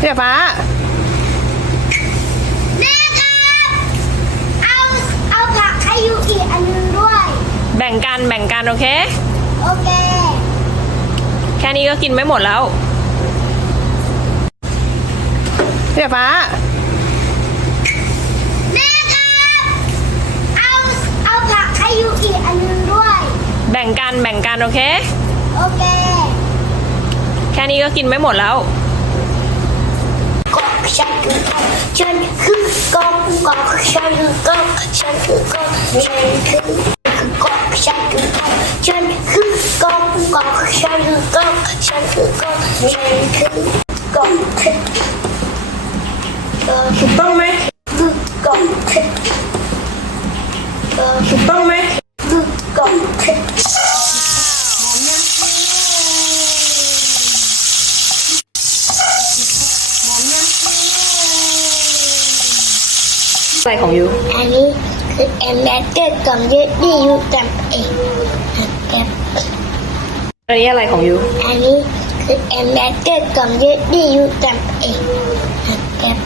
เดี๋ยวฟ้าแม่ครับเอาผักให้ยูอีกอันนึงด้วย แบ่งกันโอเค โอเค แค่นี้ก็กินไม่หมดแล้วเดี๋ยวฟ้าแม่ครับเอาผักให้ยูอีกอันนึงด้วย แบ่งกันโอเค โอเค แค่นี้ก็กินไม่หมดแล้วกอกฉันคือกอกฉันคือกอกฉันคือกอกฉันคือกอกฉันคือกอกฉันคือกอกฉันคือกอกฉันคือกอกฉันคือกอกฉันคือกอกถูกต้องไหม คือกอกถูกต้องไหมคือกอกอะไรของยูอันนี้คือแอมแบกเกอร์กับเยดี้ยูจับเองครับ อันนี้อะไรของยูอันนี้คือแอมแบกเกอร์กับเยดี้ยูจับเองครับ